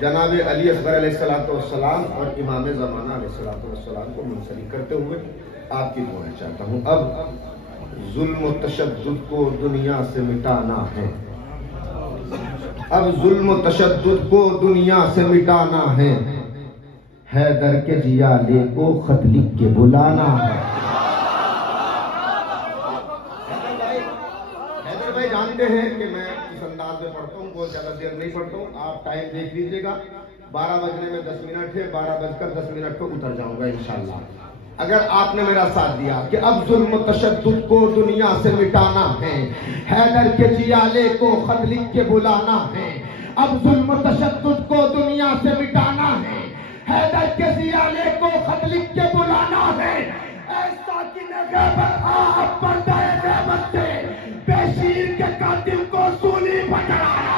जनाब अली असगर अलैहिस्सलाम और इमाम ज़माना अलैहिस्सलाम को मुंसलिक करते हुए आपकी दुआएं चाहता हूँ। अब जुल्म व तशद्दुद को दुनिया से मिटाना है, अब जुल्म व तशद्दुद को दुनिया से मिटाना है हैदर के जियाले को खत लिख के बुलाना है। हैदर भाई जानते हैं कि मैं इस अंदाज में पढ़ता हूँ, बहुत ज्यादा देर नहीं पढ़ता हूँ, आप टाइम देख लीजिएगा। 12 बजने में 10 मिनट है, 12:10 पर उतर जाऊंगा इंशाल्लाह। अगर आपने मेरा साथ दिया कि अब जुल्म तशद्दुद को दुनिया से मिटाना है, हैदर के जियाले को खत लिख के बुलाना है। अब जुल्म तशद्दुद को दुनिया से मिटाना है, हैदर के जियाले को खत लिख के बुलाना है। ऐसा कि पर्दा गैबत से बेशीर के कातिल को सूली पकड़ाना।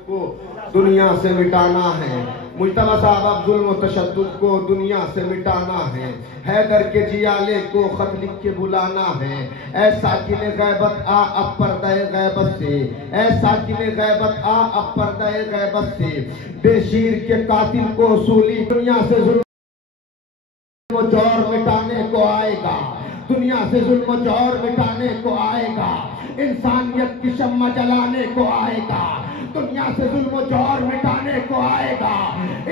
को दुनिया से मिटाना है, मुज्तबा साहब अब जुल्म तशद्दुद को दुनिया से मिटाना है, हैदर के जियाले को खत लिख के बुलाना है। ऐसा किले गैबत आ अब पर्दा गैबत से, ऐसा किले गैबत आ अब पर्दा गैबत से बेशीर के कातिल को सूली। दुनिया से जुल्म जौर मिटाने को आएगा, दुनिया से जुल्म जौर मिटाने को आएगा, इंसानियत की शम्मा जलाने को आएगा। दुनिया से जुल्म जौर मिटाने को आएगा,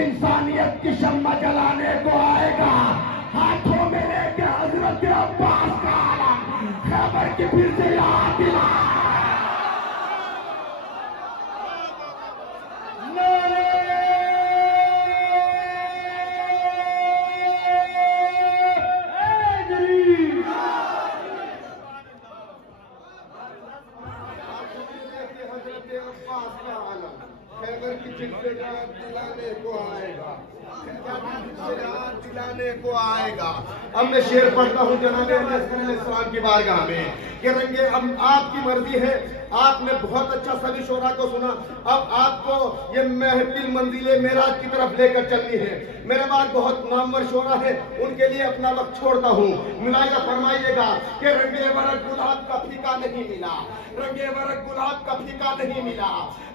इंसानियत की शम्मा जलाने को आएगा। हाथों में लेके हजरत अब्बास का आलम खैबर की फिर से याद दिला। दिलाने को आएगा। अब मैं शेर पढ़ता हूँ जनाब अलैहिस्सलाम की बारगाह में कि रंगे अब आपकी मर्जी है, आपने बहुत अच्छा सभी शोरा को सुना, अब आपको ये महफिल मंजिले मेराज की तरफ लेकर चलनी है। मेरे बाद बहुत नामवर शोरा है, उनके लिए अपना वक्त छोड़ता हूँ। मुलाहिजा फरमाइएगा कि रंगे बरक गुलाब का फीका नहीं मिला, रंगे बरक गुलाब का फीका नहीं मिला,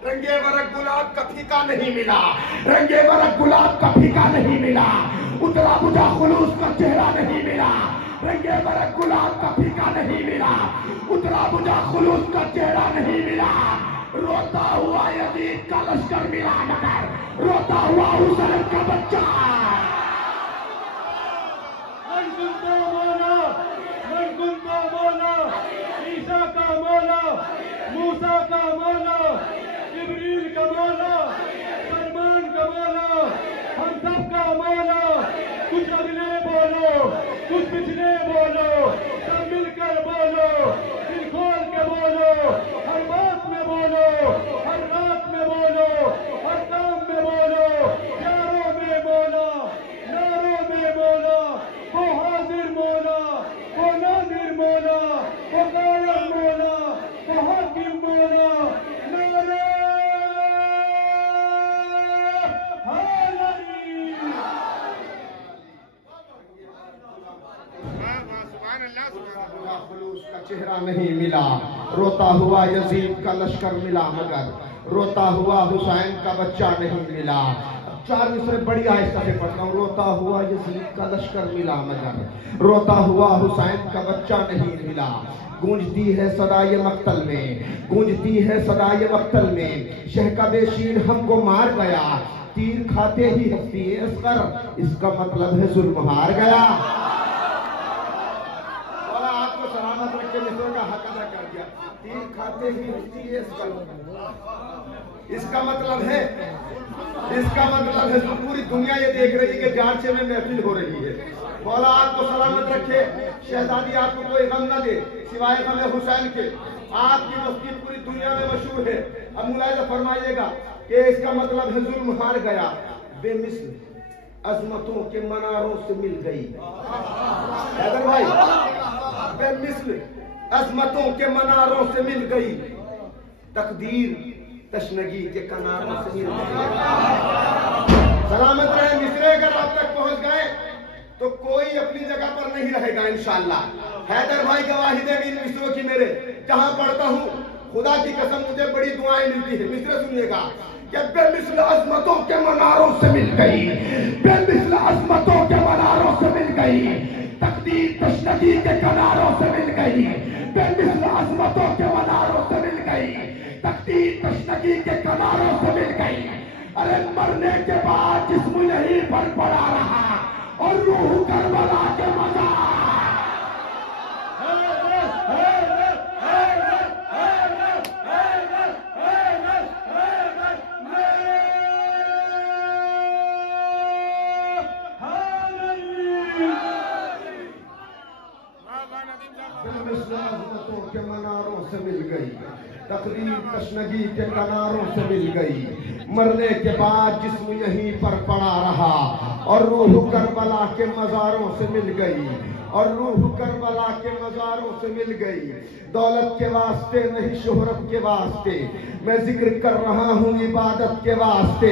रंगे बरक गुलाब का फीका नहीं मिला, रंगे बरक गुलाब का फीका नहीं मिला, उतरा बुझा खुलूस का चेहरा नहीं मिला। रंगे बरक गुलाब का फीका नहीं मिला, उतरा बुझा खुलूस का चेहरा नहीं मिला। रोता हुआ यजीद का लश्कर मिला मगर रोता हुआ हुसैन का बच्चा। मन कुंतो मौला, मन कुंतो मौला, ईसा का मौला, मूसा का मौला, जिब्रील का मौला, सलमान का मौला, हम सब का मौला। कुछ अगले बोलो, कुछ पिछले बोलो, सब मिलकर बोलो, दिल खोल के बोलो, हर बात में बोलो, हर रात में बोलो, हर काम में बोलो, प्यारों में बोलो, नारों में बोलो। वो हाजिर मौला, वो नादिर मौला, वो गायब मौला, वो हाकिम मौला। नारे का चेहरा नहीं मिला, रोता हुआ यजीद का लश्कर मिला मगर रोता हुआ हुसैन का बच्चा नहीं मिला। 4 मिसरे बड़ी आहिस्ता से पढ़ता हूँ। रोता हुआ यजीद का लश्कर मिला मगर रोता हुआ हुसैन का बच्चा नहीं मिला। गूंजती है सदाए मक्तल में, गूंजती है सदाए मक्तल में, शहकबे शीर हमको मार गया, तीर खाते ही हंसती है असगर, इसका मतलब है जुल्म हार गया। सलामत रख के मिसरों का हक अदा कर दिया, तीर खाते ही हंसती है इसका मतलब है, इसका मतलब है जो पूरी दुनिया ये देख रही है कि जांचे में महफिल हो रही है। मौला आपको सलामत रखे, शहजादी आपको कोई गम न दे सिवाय गम हुसैन के। आपकी मस्जिद पूरी दुनिया में मशहूर है। अब मुलाहिजा फरमाइएगा कि इसका मतलब है जुल्म हार गया, बेमिसल अजमतों के मनारों से मिल गई। हैदर भाई मिस्र अजमतों के मनारों से मिल गई, तकदीर तशनगी के किनारों से मिल गई। सलामत रहे मिस्र, अगर आप तक पहुंच गए तो कोई अपनी जगह पर नहीं रहेगा इंशाअल्लाह। हैदर भाई गवाही देंगे इन मिस्रों की। मेरे जहां पढ़ता हूं, खुदा की कसम मुझे बड़ी दुआएं मिलती है। मिस्र सुनिएगा कि बेमिसल अजमतों के मनारों से मिल गई, बेमिसल अजमतों के मनारों से मिल गई, तकदीर तशनगी के किनारों से मिल गई, बेमिसल अजमतों के मनारों से मिल गई, तकदीर तशनगी के किनारों से मिल गई। अरे मरने के बाद जिस्म यहीं पर पड़ा रहा और रूह करबला के मज़ार। के मनारों से मिल गई, तकदीर तशनगी के किनारों से मिल गई। मरने के बाद जिस्म यहीं पर पड़ा रहा और रूह करबला के मज़ारों से मिल गई, और रूह करबला के मज़ारों से मिल गई। दौलत के वास्ते नहीं, शोहरत के वास्ते मैं जिक्र कर रहा हूँ, इबादत के वास्ते।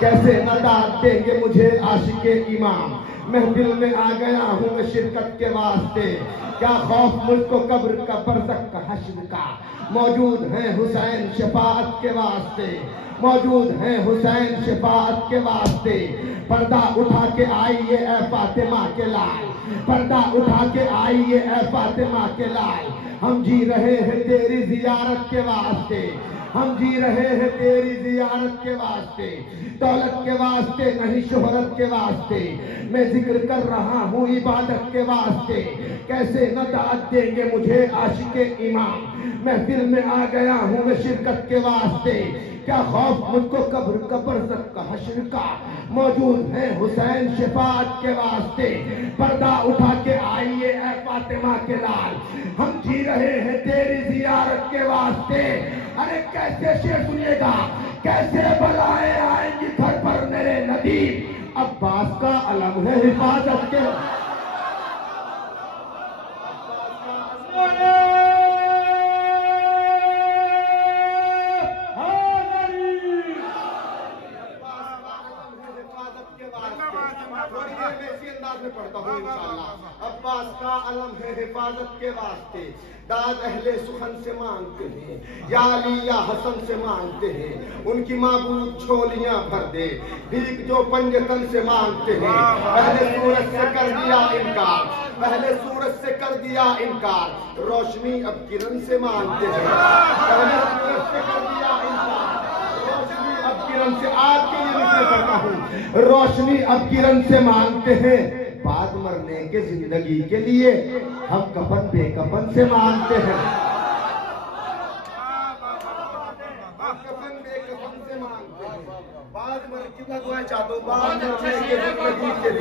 कैसे न दाद देंगे मुझे आशिके इमाम, महफिल में आ गया हूँ मैं शिरकत के वास्ते। क्या खौफ मुझको कब्र का, बरज़ख का, हश्र का। मौजूद हैं हुसैन शफाअत के वास्ते, मौजूद हैं हुसैन शफाअत के वास्ते। पर्दा उठा के आइए ए फातिमा के लाल, पर्दा उठा के आइए ए फातिमा के लाल। हम जी रहे हैं तेरी जियारत के वास्ते, हम जी रहे हैं तेरी जियारत के वास्ते। दौलत के वास्ते नहीं, शोहरत के वास्ते मैं जिक्र कर रहा हूँ, इबादत के वास्ते। कैसे न दाद देंगे मुझे आशिके इमाम, महफिल में आ गया हूँ मैं शिरकत के वास्ते। क्या खौफ मुझको कब्र का, बरज़ख का, हश्र का। मौजूद है हुसैन शफाअत के वास्ते। पर्दा उठा के आइए ए फातिमा के लाल, हम जी रहे हैं तेरी जियारत के वास्ते। अरे कैसे शेर सुनिएगा, कैसे बलाएं आएंगी घर पर मेरे नदीम। अब्बास का अलम है हिफाजत के, में पढ़ता हूँ इंशाअल्लाह। अब्बास का अलम है हिफाजत के वास्ते। दाद अहले सुखन से मांगते हैं, या अली या हसन से मांगते हैं। उनकी माबूद झोलियां भर दे, भीख जो पंजतन से मांगते हैं। पहले सूरज से कर दिया इनकार, पहले सूरज से कर दिया इनकार, रोशनी अब किरण से मांगते हैं। पहले सूरज से कर दिया इनकार, रोशनी अब किरण से। आपके लिए मैं करता हूँ, रोशनी अब किरण से मांगते हैं। बाद मरने के जिंदगी के लिए हम कफन बेकफन से मांगते हैं, कफन बेकफन से मांगते हैं। बाद मर कितना दुआ चाहते हो, बाद मरने के जिंदगी के लिए,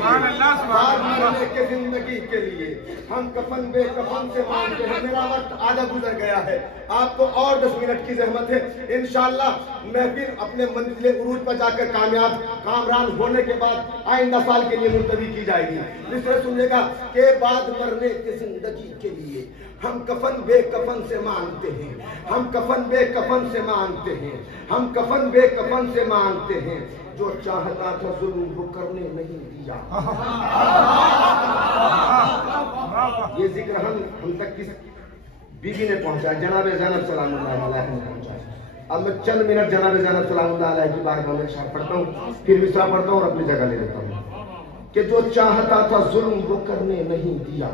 बाद मरने के जिंदगी के लिए हम कफन बेकफन से मांगते हैं। मेरा वक्त आधा गुजर गया है, आपको और 10 मिनट की जहमत है। इंशाअल्लाह मैं फिर अपने मंजिले उरूज पर जाकर कामयाब कामरान होने के बाद आइंदा साल के लिए मुलतवी की जाएगी। इससे सुनिएगा कि बाद मरने की जिंदगी के लिए हम कफन बेकफन से मांगते हैं, हम कफन बेकफन से मांगते हैं, हम कफन बेकफन से मांगते हैं। जो चाहता था जुल्म वो करने नहीं दिया। ये जिक्र हम तक किस बीबी ने पहुंचाया, जनाब ज़ैनब सलामुल्लाह अलैहा ने पहुंचाया। अब मैं चंद मिनट जनाब ज़ैनब सलामुल्लाह अलैहा की बारगाह में इरशाद पढ़ता हूँ, फिर मिसरा पढ़ता हूँ और अपनी जगह ले लेता हूँ कि जो चाहता था जुल्म वो करने नहीं दिया,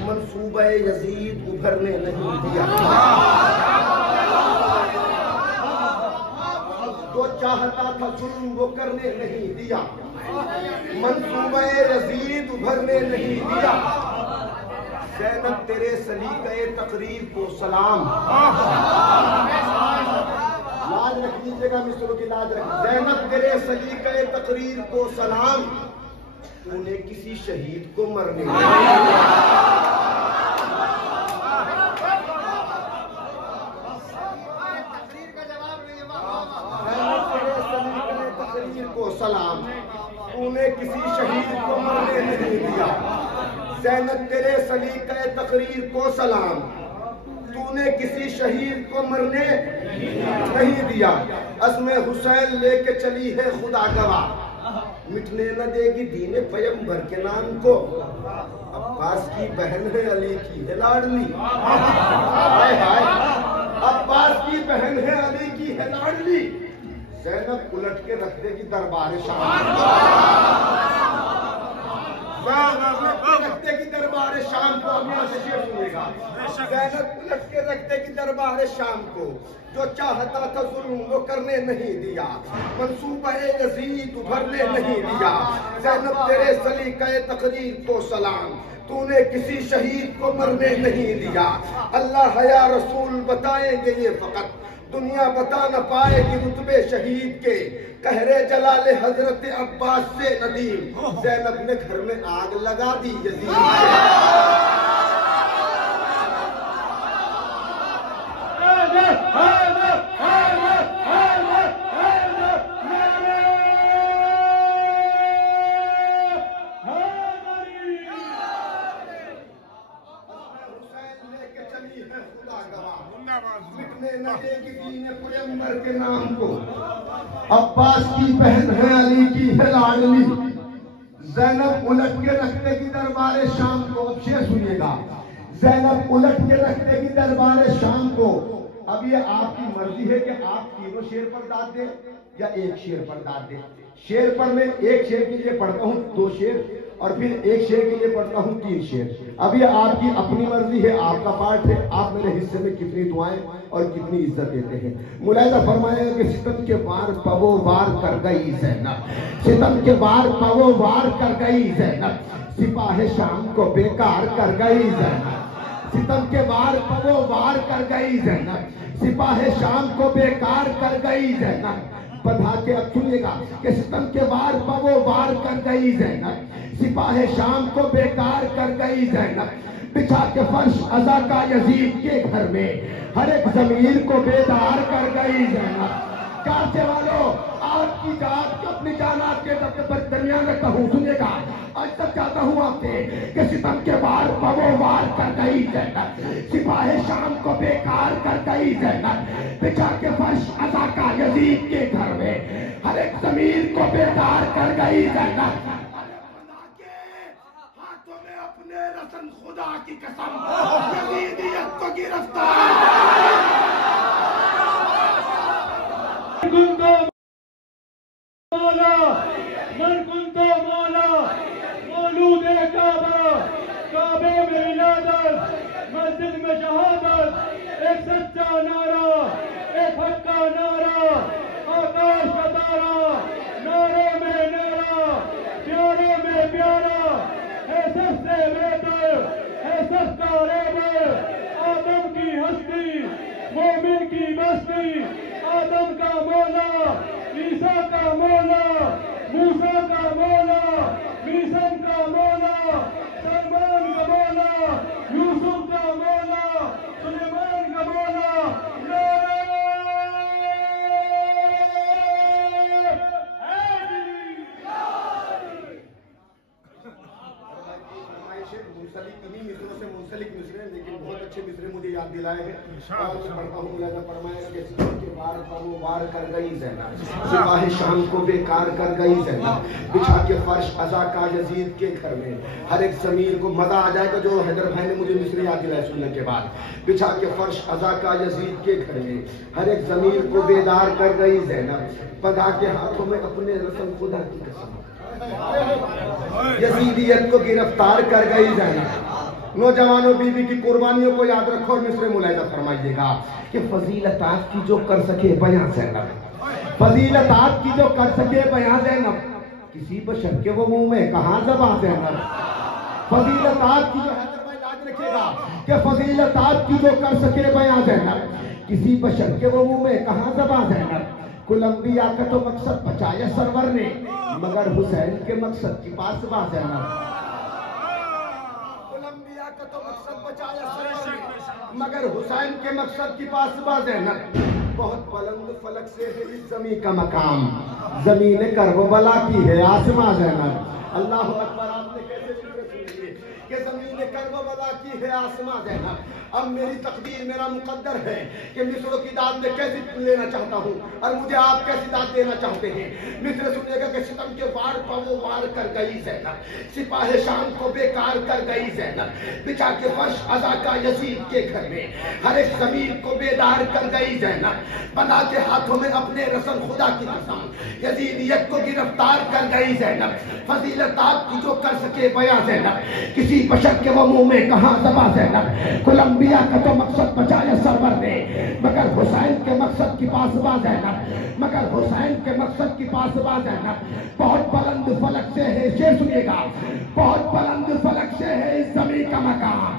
मंसूबे यजीद उभरने नहीं दिया। जो चाहता था जुल्म वो करने नहीं दिया, मंसूबे यजीद उभरने नहीं दिया। ज़ैनब तेरे सलीक़े तकरीर को सलाम, लाज रख लीजिएगा मिस्रों की लाज रख। ज़ैनब तेरे सलीक़े तकरीर को सलाम, तूने किसी शहीद को मरने तकरीर को सलाम, तूने किसी शहीद को मरने नहीं दिया। ज़ैनब जैनब तेरे सलीक़े तकरीर को सलाम, तूने किसी शहीद को मरने नहीं दिया। अस्मे हुसैन लेके चली है खुदा गवाह, मिटने न देगी दीने पैगंबर के नाम को। अब्बास की बहन है अली की है लाडली, हाय हाय, अब्बास की बहन है अली की है लाडली। ज़ैनब उलट के रख देगी दरबार शाम, रखते की दरबार शाम को। अब यहाँ से शेर सुनिएगा। ज़ैनब उलट के रखते की दरबार शाम को, जो चाहता था जुल्म वो करने नहीं दिया, मंसूबा यजीद उभरने नहीं दिया। ज़ैनब तेरे सलीक़े तकरीर को सलाम, तूने किसी शहीद को मरने नहीं दिया। अल्लाह या रसूल बताएंगे ये फकत, दुनिया बता न पाएगी रुतबे शहीद के। कहरे जलाले हजरत अब्बास से नदीम, ज़ैनब ने घर में आग लगा दी यजीद के नाम को। अब्बास की बहन है अली की है लाडली। ज़ैनब उलट के रखते की दरबार शाम को। अब शेर सुनिएगा। ज़ैनब उलट के रखते की दरबार शाम को। अब ये आपकी मर्जी है कि आप तीनों शेर पर दाद दें या एक शेर पर दाद दें। शेर पर मैं एक शेर के लिए पढ़ता हूँ 2 शेर और फिर एक शेर के लिए पढ़ता हूँ 3 शेर। अब ये आपकी अपनी मर्जी है, आपका पार्ट है, आप मेरे हिस्से में कितनी दुआएं और कितनी इज्जत देते हैं। मुलाहिजा फरमाएगा कि सितम के वार पवो वार कर गई ज़ैनब, सितम के वार पवो वार कर गई ज़ैनब, सिपाहे शाम को बेकार कर गई ज़ैनब। सितम के वार पवो वार कर गई ज़ैनब, सिपाहे शाम को बेकार कर गई ज़ैनब। बधा के अब सुनिएगा कि सितम के वार पवो वार कर गई ज़ैनब, सिपाहे शाम को बेकार कर गई ज़ैनब। बिछा के फर्श अज़ा का यजीद के घर में हर एक ज़मीर को बेदार कर गई ज़ैनब। कासे वालों, आपकी जात को अपनी जानात के दरमियान में कहूँ, सुनिएगा आज तक चाहता हूँ आपसे कि सितम के वार पवो वार कर गई ज़ैनब, सिपाहे शाम को बेकार कर गई ज़ैनब। बिछा के फर्श अज़ा का यजीद के घर में हर एक ज़मीर को बेदार कर गई ज़ैनब। हाथों में अपने रसन खुदा की कसम यजीदियत को गिरफ्तार। मौला मन कुंतो मौला मौलूद काबा, काबे में विलादत, मस्जिद में शहादत, एक सच्चा नारा, एक हक्का नारा, आकाश का तारा, नारों में नारा, प्यारों में प्यारा, है सबसे बेहतर, है सबका रेबर, आदम की हस्ती, मोमिन की बस्ती, आदम का मौला, ईसा का मौला, मूसा का मौला, मीसन का मौला, सलमान का मौला, यूसुफ का मौला, सुलेमान का मौला। लेकिन बहुत अच्छे मिसरे मुझे याद दिलाए हैं और मैं पढ़ता हूँ। मुलाहिजा फरमाएगा कि सितम के वार पवो वार कर गई ज़ैनब, सिपाहे शाम को बेकार कर गई ज़ैनब। बिछा के फर्श अज़ा का यजीद के घर में हर एक ज़मीर को, मजा आ जाएगा जो हैदर भाई ने मुझे मिसरे याद दिलाए सुनने के बाद। बिछा के फर्श अज़ा का यजीद के घर में हर एक ज़मीर को बेदार कर गई ज़ैनब। बधा के हाथों में अपने रस्म खुदा की कसम यजीदियत को गिरफ्तार कर गई ज़ैनब। नौजवानों, बीबी की कुर्बानियों को याद रखो और मिसरे मुलाहिजा फरमाइएगा कि फजीलत की जो कर सके बयां ज़ैनब, फजीलत की जो कर सके बयां ज़ैनब, किसी बशर के वो मुंह में कहाँ ज़बान ज़ैनब। फजीलत की जो याद रखिएगा कि फजीलत की जो कर सके बयां ज़ैनब, किसी बशर के वो मुंह में कहाँ ज़बान ज़ैनब। कुल अंबिया का तो मकसद बचाया सरवर ने, मगर हुसैन के मकसद की पास बात ज़ैनब। का तो मकसद बचाया सरवर, मगर हुसैन के मकसद की पास बात ज़ैनब। बहुत बुलंद फलक से है इस ज़मीन का मकाम, ज़मीन करबला की है आसमां ज़ैनब। अल्लाह अकबर। आपने कैसे सुनिए कि ज़मीन कर्ब बला की है आसमां ज़ैनब। अब मेरी तकदीर, मेरा मुकद्दर है कि मिस्र की दाद में कैसी लेना चाहता हूँ और मुझे आप कैसी दाद देना चाहते हैं। मिस्र सुनेगा कि सितम के वार पर वो वार कर गई ज़ैनब, सिपाहे शाम को बेकार कर गई ज़ैनब, बिछा के फर्श अज़ा का यजीद के घर में हर एक ज़मीर को बेदार कर गई ज़ैनब, बना के हाथों में अपने रस्म खुदा की कसम यजीदियत को गिरफ्तार कर गई ज़ैनब। फजीलत आपकी जो कर सके बयां ज़ैनब, किसी बशर के वो मुंह में कहां ज़बां ज़ैनब। कोलंबिया का तो मकसद बचाया सरवर ने, मगर हुसैन के मकसद की पासबा ज़ैनब, मगर हुसैन के मकसद की पासबा ज़ैनब। बहुत बुलंद फलक से है, शेर सुनिएगा, बहुत बुलंद फलक से है इस जमीन का मकान,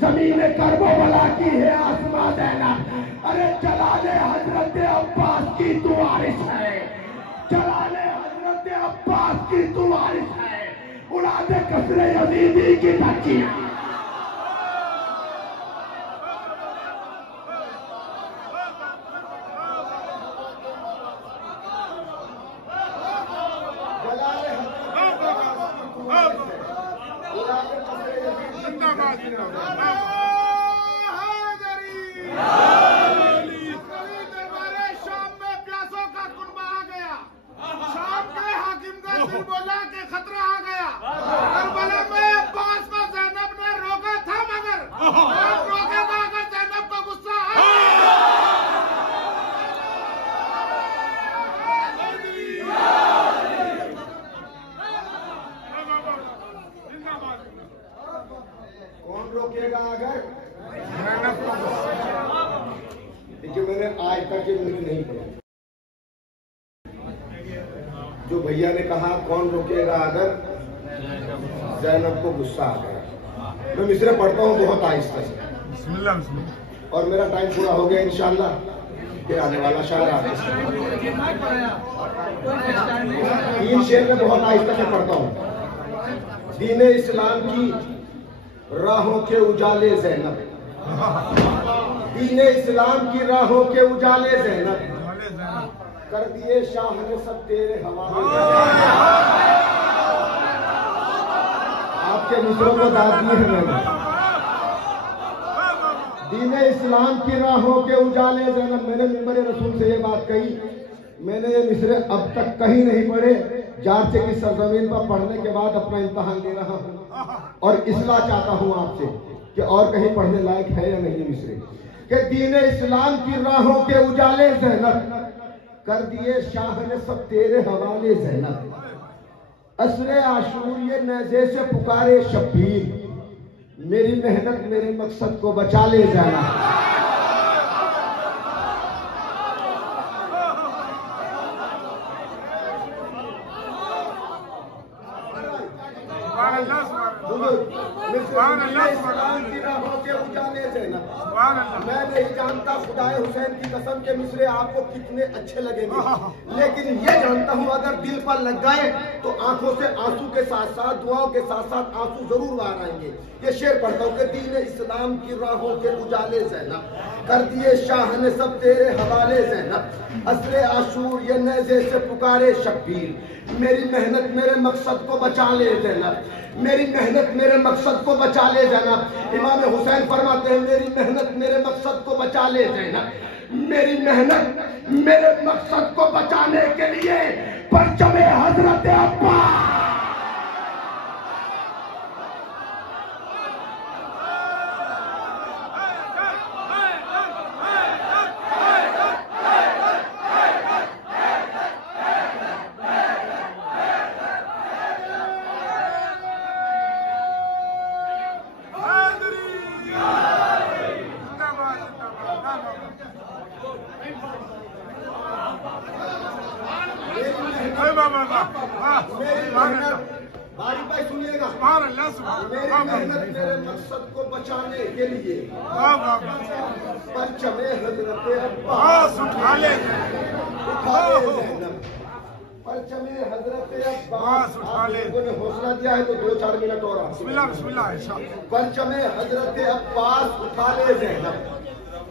जमीन कर्बला की है आसमां ज़ैनब। अरे जलाले हजरत अब्बास की तू वारिस है, जलाले हजरत अब्बास की तू वारिस है, उड़ा दे कसरे यजीदी की धज्जियां। कौन रोकेगा अगर? देखिए मैंने आज तक ये मुझे नहीं पढ़ा। जो भैया ने कहा कौन रोकेगा अगर ज़ैनब को गुस्सा आ गया। मैं मिसरे पढ़ता हूँ बहुत आहिस्ता से और मेरा टाइम पूरा हो गया इंशाल्लाह, फिर आने वाला शायर आगे। 3 शेर में बहुत आहिस्ता से पढ़ता हूँ। दीन इस्लाम की राहों के उजाले ज़ैनब, दीन इस्लाम की राहों के उजाले ज़ैनब, कर दिए शाह ने सब तेरे हवाले। आपके मित्रों को दाद दी है मैंने। दीन इस्लाम की राहों के उजाले ज़ैनब, मैंने मिंबर रसूल से ये बात कही। मैंने ये मिसरे अब तक कहीं नहीं पढ़े। जारचे की सरजमीन पर पढ़ने के बाद अपना इम्तहान दे रहा हूँ और इसलिए चाहता हूँ आपसे कि और कहीं पढ़ने लायक है या नहीं मिसरे। कि दीन इस्लाम की राहों के उजाले ज़ैनब, कर दिए शाह ने सब तेरे हवाले ज़ैनब। असरे आशूर ये नेज़े से पुकारे शब्बीर, मेरी मेहनत मेरे मकसद को बचा ले ज़ैनब। मैं नहीं जानता खुदाए हुसैन की कसम के मिसरे आपको कितने अच्छे लगेंगे, लेकिन ये जानता हूँ अगर दिल पर लग गए तो आंखों से आंसू के साथ साथ दुआओं के साथ साथ आंसू जरूर बाहर आएंगे। ये शेर पढ़ता हूँ कि दीन इस्लाम की राहों के उजाले ज़ैनब, कर दिए शाह ने सब तेरे हवाले ज़ैनब। असरे आशूर ये नेज़े से पुकारे शब्बीर, मेरी मेहनत मेरे मकसद को बचा ले ज़ैनब, मेरी मेहनत मेरे मकसद को बचा ले ज़ैनब। इमाम हुसैन फरमाते हैं मेरी मेहनत मेरे मकसद को बचा ले ज़ैनब, मेरी मेहनत मेरे मकसद को बचाने के लिए परचमे हजरत अब्बास। बारी भाई सुनिएगा, मेरी मेहनत मेरे मकसद को बचाने के लिए परचमे हजरत अब्बास उठा ले, परचमे हजरत अब्बास उठा ले। हौसला दिया है तो 2-4 मिनट और परचमे हजरत अब्बास उठा ले ज़ैनब,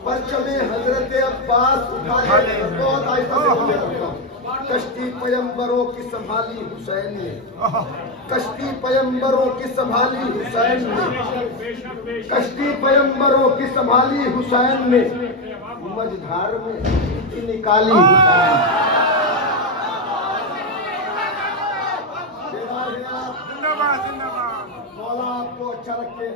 परचमे हजरत अब्बास उठा ले। बहुत आहिस्ता से कश्ती पैगंबरों की संभाली हुसैन ने, कश्ती पैगंबरों की संभाली हुसैन ने, कश्ती पैगंबरों की संभाली हुसैन ने, मझधार में निकाली हुसैन। मौला आपको अच्छा रखे।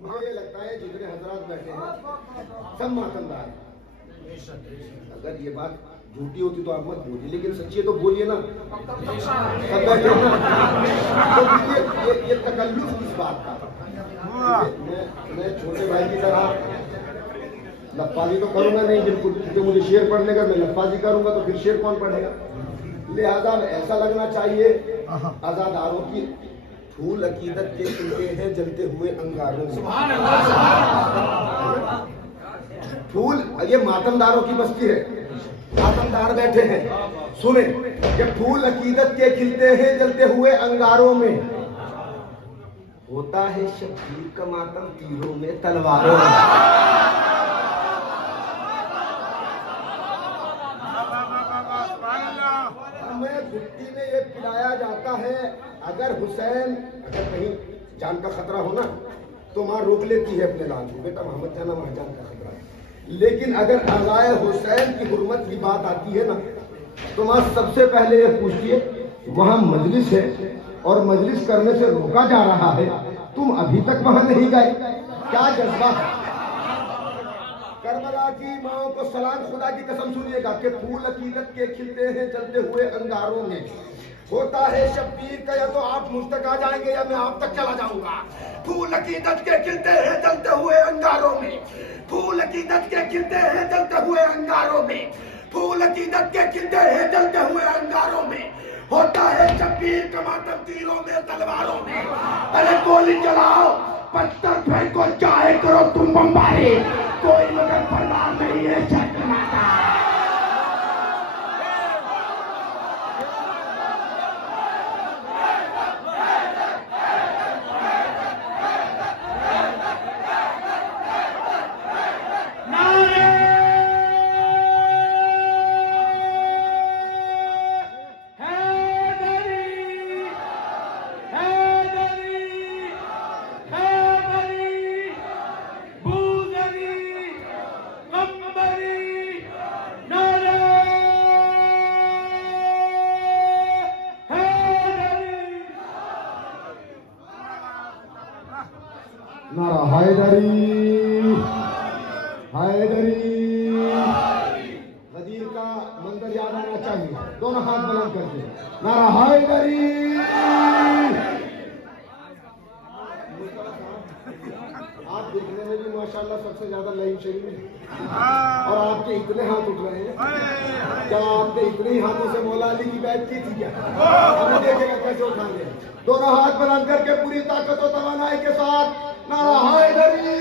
मुझे लगता है जितने हजरात बैठे हैं सब मातमदार हैं। अगर ये बात झूठी होती तो आप मत बोलिए, लेकिन सच्ची तो बोलिए ना। सब बैठे ना, तो ये तकल्लुफ किस बात का? मैं छोटे भाई की तरह लफ्फाजी तो करूंगा नहीं बिल्कुल, क्योंकि मुझे शेर पढ़ने का, मैं लफ्फाजी करूंगा तो फिर शेर कौन पढ़ेगा? लिहाजा ऐसा लगना चाहिए आजादारों की फूल अकीदत के खिलते हैं जलते हुए अंगारों में। फूल, ये मातमदारों की बस्ती है, मातमदार बैठे हैं, सुने, ये फूल अकीदत के खिलते हैं जलते हुए अंगारों में, होता है शब्बीर का मातम तीरों में तलवारों में। हमें घुट्टी में ये पिलाया जाता है, अगर हुसैन, अगर कहीं जान का खतरा हो ना तो माँ रोक लेती है अपने लाल को, बेटा मोहम्मद जाना, वहां जान का खतरा है। लेकिन अगर आज़ाए हुसैन की हुर्मत की बात आती है ना तो माँ सबसे पहले ये पूछती है, वहां मजलिस है और मजलिस करने से रोका जा रहा है, तुम अभी तक वहां नहीं गए, क्या जज्बा है? करबला की माओ को सलाम, खुदा की कसम सुनिएगा कि फूल अकीदत के खिलते हैं जलते हुए अंगारों में, होता है शब्बीर का, या तो आप मुझ तक आ जाएंगे या मैं आप तक चला जाऊंगा। फूल अकीदत के खिलते हैं जलते हुए अंगारों में, फूल अकीदत के खिलते हैं जलते हुए अंगारों में, फूल अकीदत के खिलते हैं जलते हुए अंगारों में, होता है शब्बीर का मातम तीरों में तलवारों में। अरे गोली चलाओ, पत्थर फेंको, चाहे करो तुम बमबारी, कोई मगर परवाह नहीं है शर्त माता। नारा हैदरी, हैदरी। गदीर का मंदिर याद आना चाहिए, दोनों हाथ बुलंद करके नारा हैदरी। आप दिखने में भी माशाल्लाह सबसे ज्यादा लईम शरीफ है, और आपके इतने हाथ उठ रहे हैं, क्या आपने इतने ही हाथों से मौला अली की बैठ की थी क्या? हमें देखेगा कैसे उठाएंगे। दोनों हाथ बुलंद करके पूरी ताकत और तवानाई के साथ नारा हैदरी।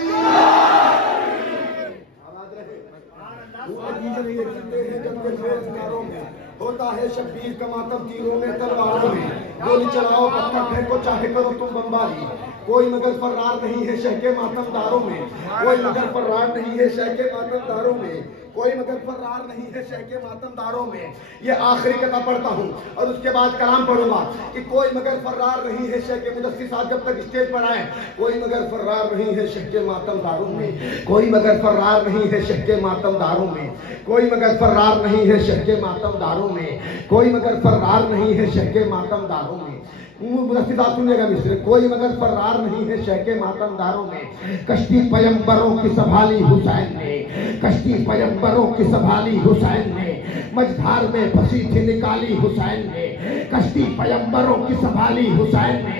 होता है शब्बीर का मातम तीरों में तलवारों में, गोली चलाओ, पत्थर फेंको, चाहे करो तुम बमबारी, कोई मगर फर्रार नहीं है शह के मातमदारों में, कोई मगर फर्रार नहीं है शह के मातमदारों में, कोई मगर फर्रार नहीं है शह के मातमदारों में। ये आखिरी कथा पढ़ता हूँ और उसके बाद कलाम पढ़ूंगा कि कोई मगर फर्रार नहीं है शह के, मुदस्सिर साहब जब तक स्टेज पर आए, कोई मगर फर्रार नहीं है शह के मातमदारों में, कोई मगर फर्रार नहीं है शह के मातमदारों में, कोई मगर फर्रार नहीं है शह के मातमदारों में, कोई मगर फर्रार नहीं है शह के मातमदारों में। मुदस्सिर साहब सुनिएगा मिस्र, कोई मगर फर्रार नहीं है शह के मातमदारों में, कश्ती पैगंबरों की संभाली हुसैन ने, कश्ती पैगंबरों की संभाली हुसैन ने, मझधार में फंसी थी निकाली हुसैन ने, कश्ती पैगंबरों की संभाली हुसैन ने,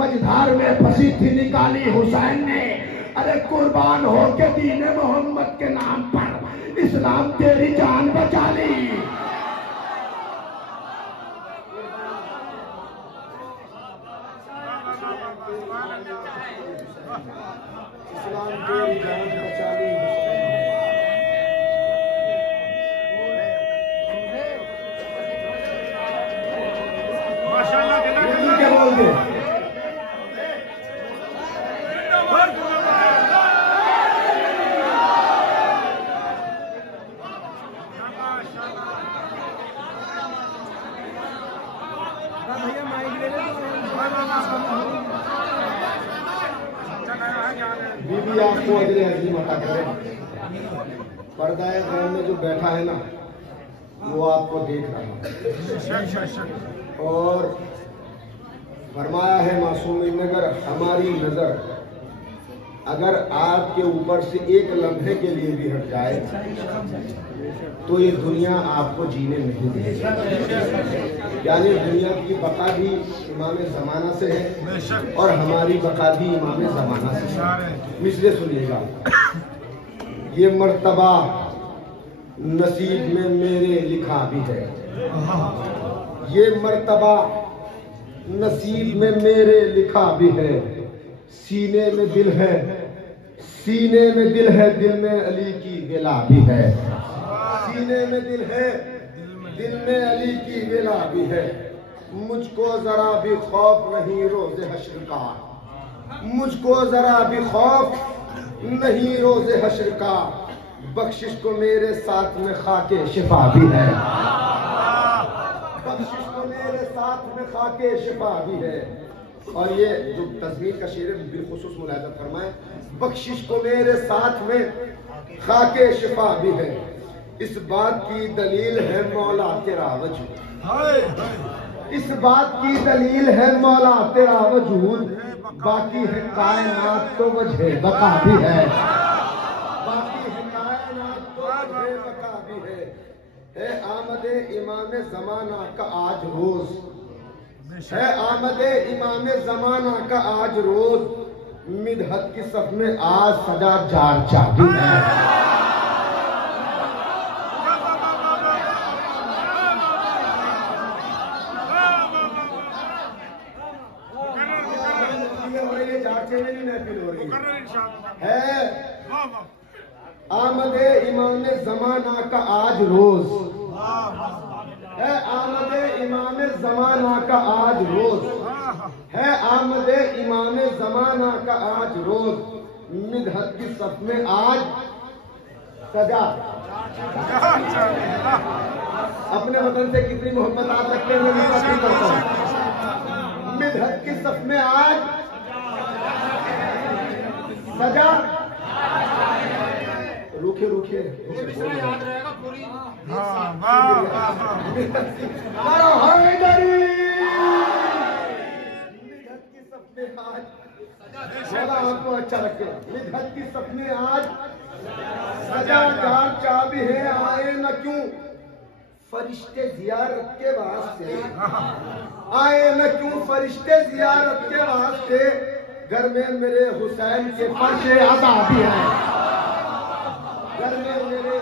मझधार में फंसी थी निकाली हुसैन ने। अरे कुर्बान हो के दीने मोहम्मद के नाम पर इस्लाम तेरी जान बचा ली। इस्लाम तेरी जान बचा ली। माशाल्लाह क्या बोलते हैं? बीबी आपको अजरे हजरी मता करे, पर्दाए गैर में जो बैठा है ना वो आपको देख रहा है। और फरमाया है मासूम नगर, हमारी नजर अगर आपके ऊपर से एक लम्हे के लिए भी हट जाए तो ये दुनिया आपको जीने नहीं देगी। यानी दुनिया की बका भी इमाम ज़माना से है और हमारी बका भी इमाम ज़माना से है। मिसरे सुनिएगा, ये मर्तबा नसीब में मेरे लिखा भी है, ये मर्तबा नसीब में मेरे लिखा भी है। सीने में दिल है, सीने में दिल है, दिल में अली की गिला भी है। सीने में दिल है, दिल में अली की गिला भी है। मुझको जरा भी खौफ नहीं रोज़े हश्र का, मुझको जरा भी खौफ नहीं रोज़े हश्र का। बख्शिश को मेरे साथ में खाके शिफा भी है, बख्शिश को मेरे साथ में खाके शिफा भी है। और ये जो तस्वीर का शेर है बिलखुसूस मुलाहिजा फरमाए, बख्शिश को मेरे साथ में खाके शिफा भी है। इस बात की दलील है मौला तेरा वजूद, इस बात की दलील है मौला तेरा वजूद। बाकी है कायनात तो वजह बका भी है, बाकी है कायनात तो वजह बका भी है आमदे इमाम ज़माना का आज रोज, है आमदे इमाम ज़माना का आज रोज। मिदहत की सफ में आज सजा जार चाबी है, है आमदे इमाम ज़माना का आज रोज, है आमदे इमाम ज़माना का आज रोज, है आमदे इमाम ज़माना का आज रोज। मिदहत की सफ में आज सजा। अपने वतन से कितनी मोहब्बत आप रखते हैं, मिदहत की सफ में आज सजा। रुके रुके याद रहेगा पूरी। आपको अच्छा रखे। मिदहत की सपने आज सजा जार चाबी है, आए न क्यों फरिश्ते जियारत के वास्ते, आए न क्यों फरिश्ते जियारत के वास्ते। घर में मेरे हुसैन के फर्शे आज़ादी है, घर में मेरे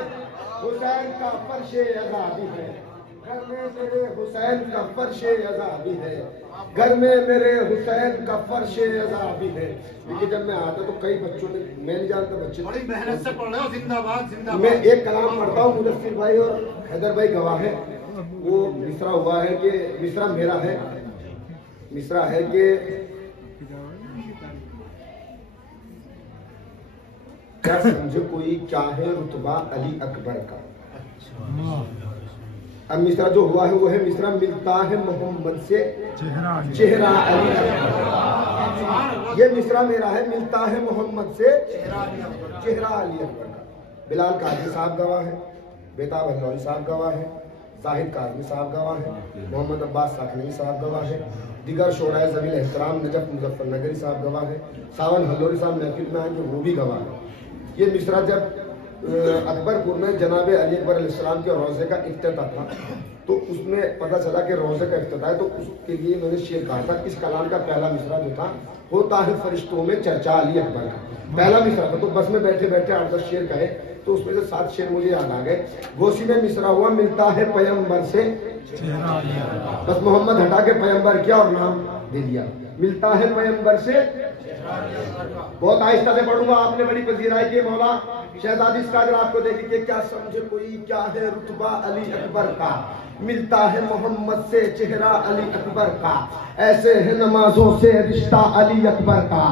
हुसैन का फर्शे आज़ादी है, घर में मेरे हुसैन का फर्शे आज़ादी है, घर में मेरे हुसैन का फर्शे आज़ादी है। लेकिन जब मैं आता तो कई बच्चों ने, मैं नहीं जानता बच्चे बड़ी मेहनत से पढ़ रहे हो, जिंदाबाद जिंदाबाद। मैं एक कलाम पढ़ता हूँ, मुदस्सिर भाई और हैदर भाई गवाह है। वो मिसरा हुआ है कि मिसरा मेरा है, मिसरा है कि क्या समझे कोई क्या है रुतबा अली अकबर का। अब मिसरा जो हुआ है वो है, मिसरा मिलता है मोहम्मद से चेहरा अली अकबर। ये मिसरा मेरा है, मिलता है मोहम्मद से चेहरा अली अकबर का। बिलाल काजी साहब गवाह है, बेताब अल्लौरी साहब गवाह है, जाहिद काजमी साहब गवाह है, मोहम्मद अब्बास साखनी साहब गवाह है, दिगर शोराए ज़मील एहतराम नजफ मुजफ्फरनगरी साहब गवाह है, सावन हल्लोरी साहब महफिल में आए वो भी गवाह है। ये मिसरा जब अकबरपुर में जनाब अली अकबर अलैहिस्सलाम के रोज़े का इफ्तिताह था तो उसमें पता चला कि रोज़े का इफ्तिताह है, तो उसके लिए मैंने शेर कहा था। इस कलाम का पहला मिसरा जो था, होता है फरिश्तों में चर्चा अली अकबर का, पहला मिसरा था। तो बस में बैठे बैठे 8-10 शेर कहे, तो उसमें से 7 शेर मुझे याद आ गए। गोशी में मिसरा हुआ, मिलता है पैगंबर से, बस मोहम्मद हटा के पैगंबर किया और नाम दे दिया, मिलता है पैगंबर से। बहुत आहिस्ता से पढ़ूंगा, आपने बड़ी पजीराई की। मौला शहजादी इसका अगर आपको देखी कि क्या समझे कोई क्या है रुतबा अली अकबर का, मिलता है मोहम्मद से चेहरा अली अकबर का। ऐसे है नमाजों से रिश्ता अली अकबर का,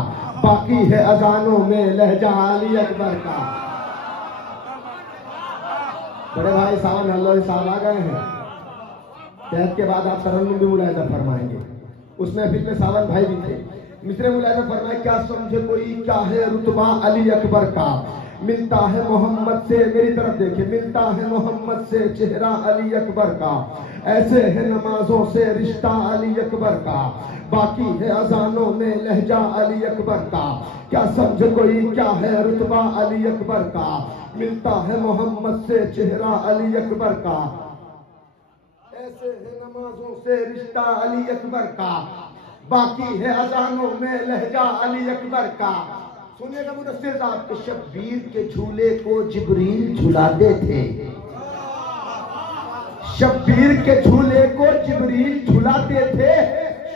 बाकी है अजानों में लहजा अली अकबर का। बड़े भाई सावन हल्लोरी साहब आ गए हैं। तहत के बाद आप तरन्नुम भी मुलाहिजा फरमाएंगे। उसमें महफिल में सावन भाई भी थे। मिसरे मुलाहिजा फरमाए, क्या समझे कोई क्या है रुतबा अली अकबर का, मिलता है मोहम्मद से, मेरी तरफ देखे, मिलता है मोहम्मद से चेहरा अली अकबर का, ऐसे है नमाजों से रिश्ता अली अकबर का, बाकी है अजानों में लहजा अली अकबर का, क्या समझे कोई क्या है रुतबा अली अकबर का, मिलता है मोहम्मद से चेहरा अली अकबर का, ऐसे है नमाजों से रिश्ता अली अकबर का, बाकी है अजानों में लहजा अली अकबर का। सुनिएगा मुदस्सिर साहब के शब्बीर के झूले को जिब्रील झुलाते थे, शब्बीर के झूले को जिब्रील झुलाते थे,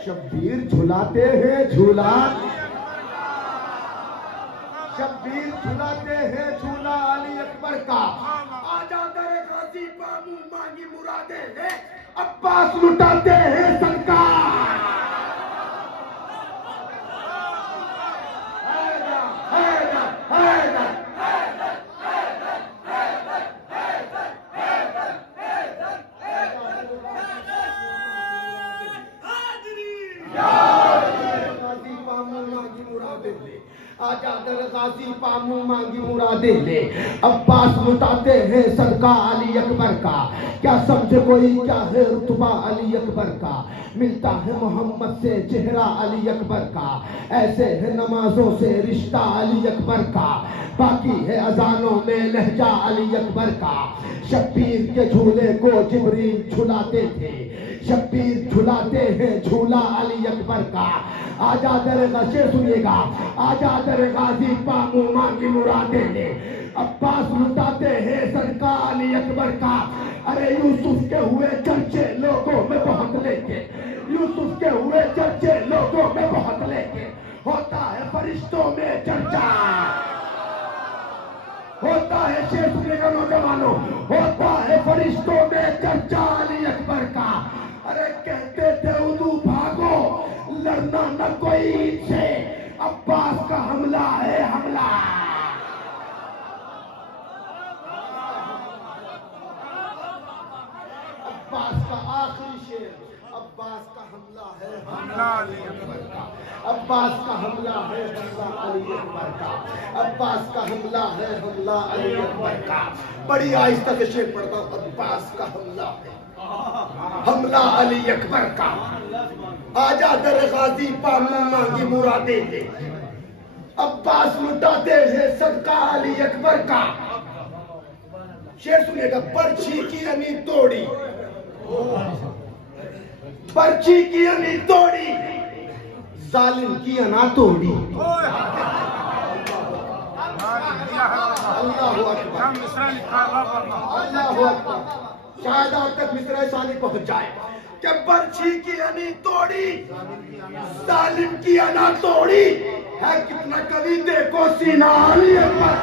शब्बीर झुलाते हैं झूला, शब्बीर झुलाते हैं झूला अली अकबर का, आजा दर गाजी बामू मांगी मुरादे है, अब्बास लुटाते हैं सरकार, आजा दर गाजी पामू मांगी मुरादे ले, अब्बास लुटाते हैं सदका अली अकबर का, क्या समझे कोई क्या है रुतबा अली अकबर का, मिलता है मोहम्मद से चेहरा अली अकबर का, ऐसे है नमाजों से रिश्ता अली अकबर का, बाकी है अजानों में लहजा अली अकबर का, शब्बीर के झूले को जिब्रील झुलाते थे, शब्बीर झुलाते हैं झूला अली अकबर का, आजा दर गाजी सुनिएगा, आजा दर गाजी पामू मांगी मुरादे ले, अब्बास लुटाते हैं सदका अली अकबर का, अरे यूसुफ के हुए चर्चे लोगों में बहुत लेके, यूसुफ के हुए चर्चे लोगों में बहुत लेके, होता है फरिश्तों में चर्चा, होता है शेर सुनिएगा नौजवानों, होता है फरिश्तों में चर्चा अली अकबर का, अरे कहते थे उदू भागो लड़ना न कोई से, अब्बास का हमला है हमला, अब्बास का आखिरी शेर, अब्बास का हमला है हमला अली अकबर का, अब्बास का हमला है हमला अली अकबर का, अब्बास का हमला है हमला अली अकबर का, बड़ी आहिस्ता से शेर पढ़ता हूं, अब्बास का हमला है हमला अली अकबर का, आजा दर गाजी पामू मांगी मुरादे ले, अब्बास लुटाते हैं सदका अली अकबर का, शेर सुनिएगा, पर्ची की अनी तोड़ी, पर्ची की अनी तोड़ी, जालिम की अना तोड़ी, अल्लाहु अकबर, अल्लाहु अकबर, शायद आज तक मिस्र सानी पहुंच जाए कि पर्ची की अनी तोड़ी, जालिम की अना तोड़ी, है कितना कवि देखो सीना अली अकबर,